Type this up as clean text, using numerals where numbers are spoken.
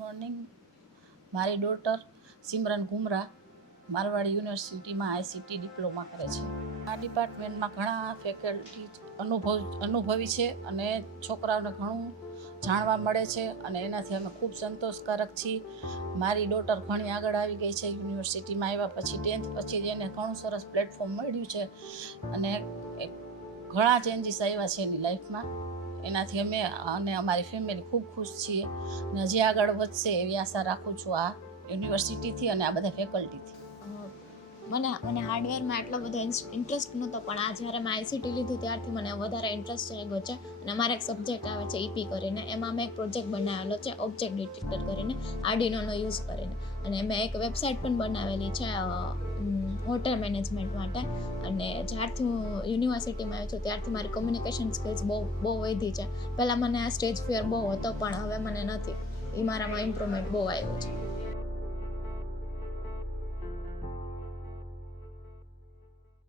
Morning. મારી daughter Simran ગુમરા Marwari યુનિવર્સિટીમાં ICT diploma કરે છે. આ ડિપાર્ટમેન્ટમાં ઘણા ફેકલ્ટી અનુભવી છે અને છોકરાઓને ઘણું જાણવા મળે છે અને એનાથી અમે ખૂબ સંતોષકારક છીએ. મારી ડોટર ઘણી આગળ આવી ગઈ છે. યુનિવર્સિટીમાં આવ્યા પછી 10th પછી જ એને ઘણું સરસ પ્લેટફોર્મ મળ્યું છે અને ઘણા ચેન્જીસ આવ્યા છે એની લાઈફમાં. એનાથી અમે અને અમારી ફેમિલી ખૂબ ખુશ છીએ અને હજી આગળ વધશે એવી આશા રાખું છું આ યુનિવર્સિટીથી અને આ બધા ફેકલ્ટીથી. મને હાર્ડવેરમાં એટલો બધો ઇન્ટરેસ્ટ નહોતો, પણ આ જ્યારે મેં આઈસીટી લીધું ત્યારથી મને વધારે ઇન્ટરેસ્ટ જાગ્યો છે. અને અમારે એક સબ્જેક્ટ આવે છે ઈપી કરીને, એમાં મેં એક પ્રોજેક્ટ બનાવેલો છે ઓબ્જેક્ટ ડિટેક્ટર કરીને, આર્ડિનોનો યુઝ કરીને. અને મેં એક વેબસાઇટ પણ બનાવેલી છે હોટેલ મેનેજમેન્ટ માટે. અને જ્યારથી હું યુનિવર્સિટીમાં આવી છું ત્યારથી મારી કોમ્યુનિકેશન સ્કિલ્સ બહુ વધી છે. પહેલાં મને આ સ્ટેજ ફિયર બહુ હતો, પણ હવે મને નથી. એ મારામાં ઇમ્પ્રુવમેન્ટ બહુ આવ્યો છે.